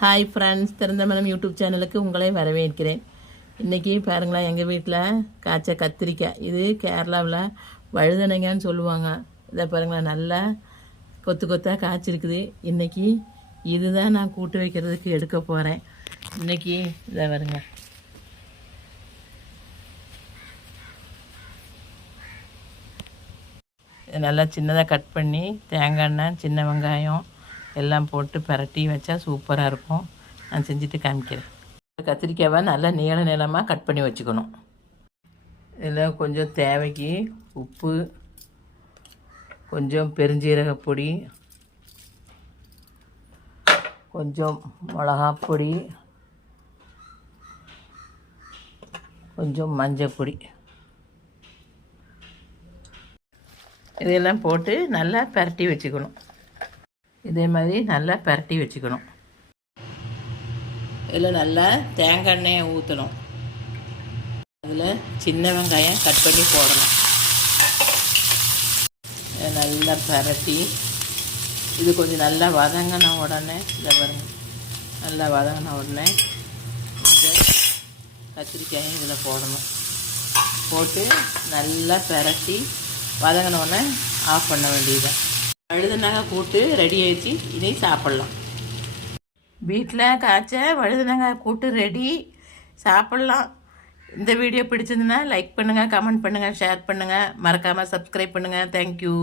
Hi friends திறந்த மனம் YouTube சேனலுக்கு உங்களை வரவேற்கிறேன். இன்றைக்கி பாருங்களேன் எங்கள் வீட்டில் காய்ச்ச கத்திரிக்காய். இது கேரளாவில் வழுதனைங்கன்னு சொல்லுவாங்க. இதை பாருங்களேன் நல்லா கொத்து கொத்தாக காய்ச்சிருக்குது. இன்றைக்கி இதுதான் நான் கூட்டு வைக்கிறதுக்கு எடுக்க போகிறேன் இன்றைக்கி இதை வருங்க நல்லா சின்னதாக கட் பண்ணி தேங்காய் எண்ணெய் சின்ன வெங்காயம் எல்லாம் போட்டு பிரட்டி வச்சா சூப்பராக இருக்கும். நான் செஞ்சுட்டு காமிக்கிறேன். கத்திரிக்காவை நல்லா நீள நீளமாக கட் பண்ணி வச்சுக்கணும். இதில் கொஞ்சம் தேவைக்கு உப்பு கொஞ்சம் பெருஞ்சீரக பொடி கொஞ்சம் மிளகா பொடி கொஞ்சம் மஞ்சள் பொடி. இதெல்லாம் போட்டு நல்லா பரட்டி வச்சுக்கணும். இதே மாதிரி நல்லா பரட்டி வச்சுக்கணும். இதில் நல்லா தேங்காய் எண்ணெயை ஊற்றணும். அதில் சின்ன வெங்காயம் கட் பண்ணி போடணும். நல்லா பரட்டி இது கொஞ்சம் நல்லா வதங்கின உடனே இதை பாருங்க நல்லா வதங்கின உடனே இந்த கத்திரிக்காயும் இதில் போடணும். போட்டு நல்லா பரட்டி வதங்கின உடனே ஆஃப் பண்ண வேண்டியதுதான். வழுதுனாங்க கூட்டு ரெடி ஆயிடுச்சு. இதை சாப்பிட்லாம். வீட்டில் காய்ச்ச வழுதுனாங்க கூட்டு ரெடி சாப்பிட்லாம். இந்த வீடியோ பிடிச்சிருந்துன்னா லைக் பண்ணுங்கள் கமெண்ட் பண்ணுங்கள் ஷேர் பண்ணுங்கள் மறக்காமல் சப்ஸ்கிரைப் பண்ணுங்கள் தேங்க்யூ